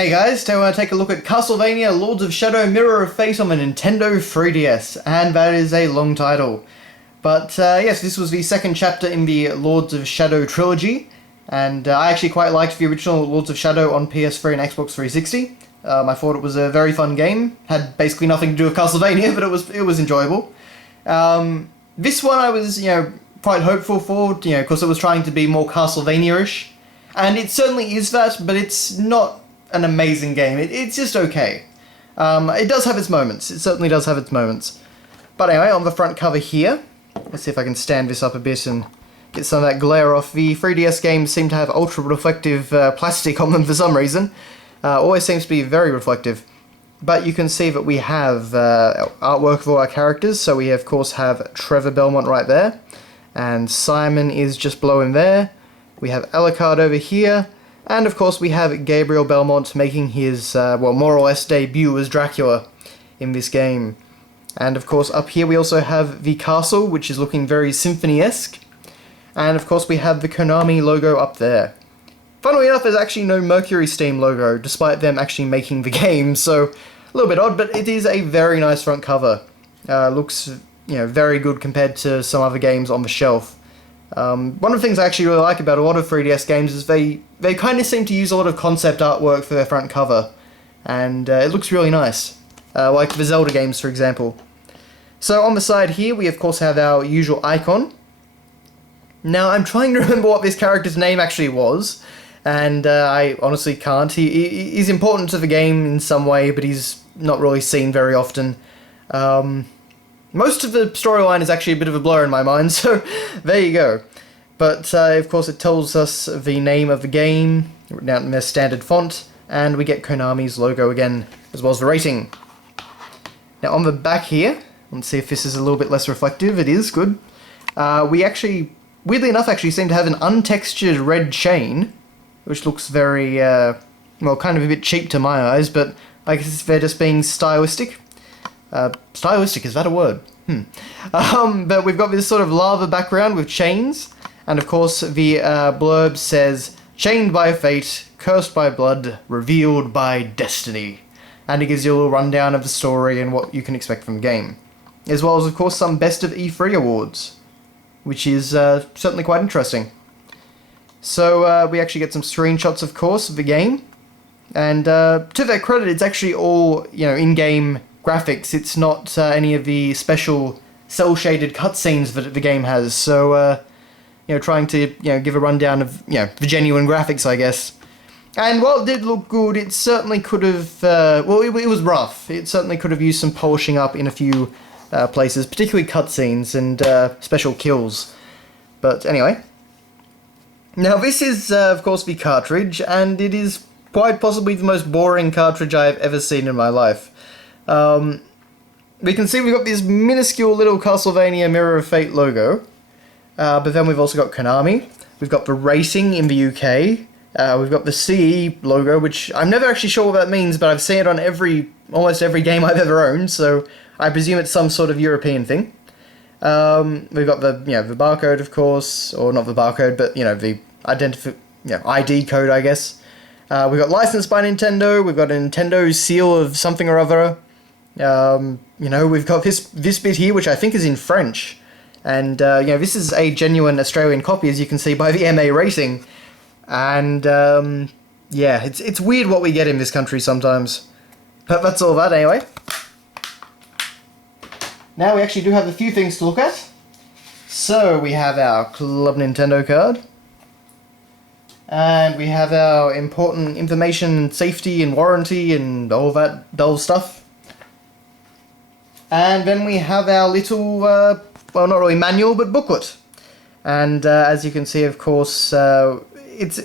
Hey guys, today I want to take a look at Castlevania Lords of Shadow Mirror of Fate on the Nintendo 3DS, and that is a long title. But yes, this was the second chapter in the Lords of Shadow trilogy, and I actually quite liked the original Lords of Shadow on PS3 and Xbox 360. I thought it was a very fun game, had basically nothing to do with Castlevania, but it was enjoyable. This one I was, quite hopeful for, because it was trying to be more Castlevania-ish, and it certainly is that, but it's not an amazing game. It's just okay. It does have its moments. It certainly does have its moments. But anyway, on the front cover here, let's see if I can stand this up a bit and get some of that glare off. The 3DS games seem to have ultra-reflective plastic on them for some reason. Always seems to be very reflective. But you can see that we have artwork of all our characters. So we, of course, have Trevor Belmont right there. And Simon is just below him there. We have Alucard over here. And of course we have Gabriel Belmont making his, more or less debut as Dracula in this game. And of course up here we also have the castle, which is looking very Symphony-esque. And of course we have the Konami logo up there. Funnily enough, there's actually no Mercury Steam logo, despite them actually making the game, so a little bit odd, but it is a very nice front cover. Looks, very good compared to some other games on the shelf. One of the things I actually really like about a lot of 3DS games is they kind of seem to use a lot of concept artwork for their front cover, and it looks really nice, like the Zelda games, for example. So on the side here, we of course have our usual icon. Now, I'm trying to remember what this character's name actually was, and I honestly can't. He's important to the game in some way, but he's not really seen very often. Most of the storyline is actually a bit of a blur in my mind, so there you go. But, of course, it tells us the name of the game, written out in their standard font, and we get Konami's logo again, as well as the rating. Now, on the back here, let's see if this is a little bit less reflective. It is, good. We actually, weirdly enough, seem to have an untextured red chain, which looks very, kind of a bit cheap to my eyes, but I guess they're just being stylistic. Stylistic, is that a word? But we've got this sort of lava background with chains, and of course the blurb says, "Chained by fate, cursed by blood, revealed by destiny." And it gives you a little rundown of the story and what you can expect from the game. As well as, of course, some Best of E3 awards, which is certainly quite interesting. So we actually get some screenshots, of course, of the game, and to their credit, it's actually all, in-game graphics. It's not any of the special cel-shaded cutscenes that the game has, so trying to give a rundown of the genuine graphics, I guess. And while it did look good, it certainly could have it was rough. It certainly could have used some polishing up in a few places, particularly cutscenes and special kills. But anyway, now this is of course the cartridge, and it is quite possibly the most boring cartridge I have ever seen in my life. We can see we've got this minuscule little Castlevania Mirror of Fate logo, but then we've also got Konami, we've got the rating in the UK, we've got the CE logo, which I'm never actually sure what that means, but I've seen it on almost every game I've ever owned, so I presume it's some sort of European thing. We've got the, the barcode, of course, or not the barcode, but, the ID code, I guess. We've got licensed by Nintendo, we've got a Nintendo seal of something or other. We've got this bit here, which I think is in French. And, this is a genuine Australian copy, as you can see by the MA rating. And, it's weird what we get in this country sometimes. But that's all that, anyway. Now we actually do have a few things to look at. So, we have our Club Nintendo card. And we have our important information, safety and warranty and all that dull stuff. And then we have our little, not really manual, but booklet. And as you can see, of course, it's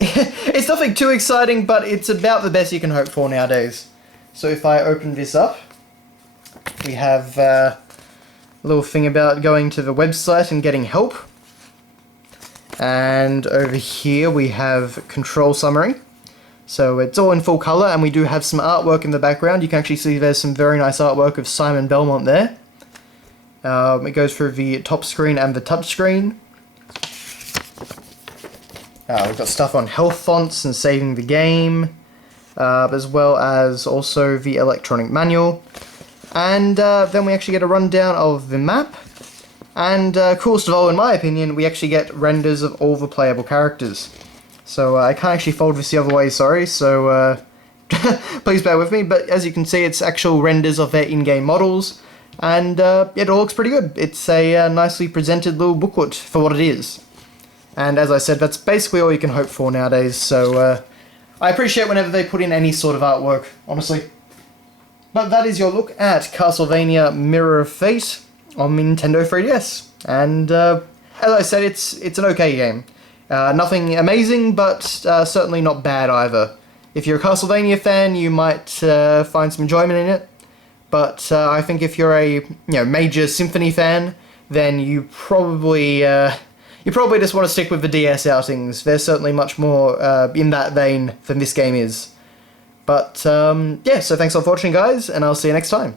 it's nothing too exciting, but it's about the best you can hope for nowadays. So if I open this up, we have a little thing about going to the website and getting help. And over here we have control summary. So it's all in full colour, and we do have some artwork in the background. You can actually see there's some very nice artwork of Simon Belmont there. It goes through the top screen and the touch screen. We've got stuff on health fonts and saving the game. as well as also the electronic manual. And then we actually get a rundown of the map. And coolest of all, in my opinion, we actually get renders of all the playable characters. So I can't actually fold this the other way, sorry, so please bear with me. But as you can see, it's actual renders of their in-game models, and it all looks pretty good. It's a nicely presented little booklet for what it is. And as I said, that's basically all you can hope for nowadays, so I appreciate whenever they put in any sort of artwork, honestly. But that is your look at Castlevania Mirror of Fate on Nintendo 3DS. And as I said, it's an okay game. Nothing amazing, but certainly not bad either. If you're a Castlevania fan, you might find some enjoyment in it. But I think if you're a major Symphony fan, then you probably just want to stick with the DS outings. They're certainly much more in that vein than this game is. But yeah, so thanks a lot for watching, guys, and I'll see you next time.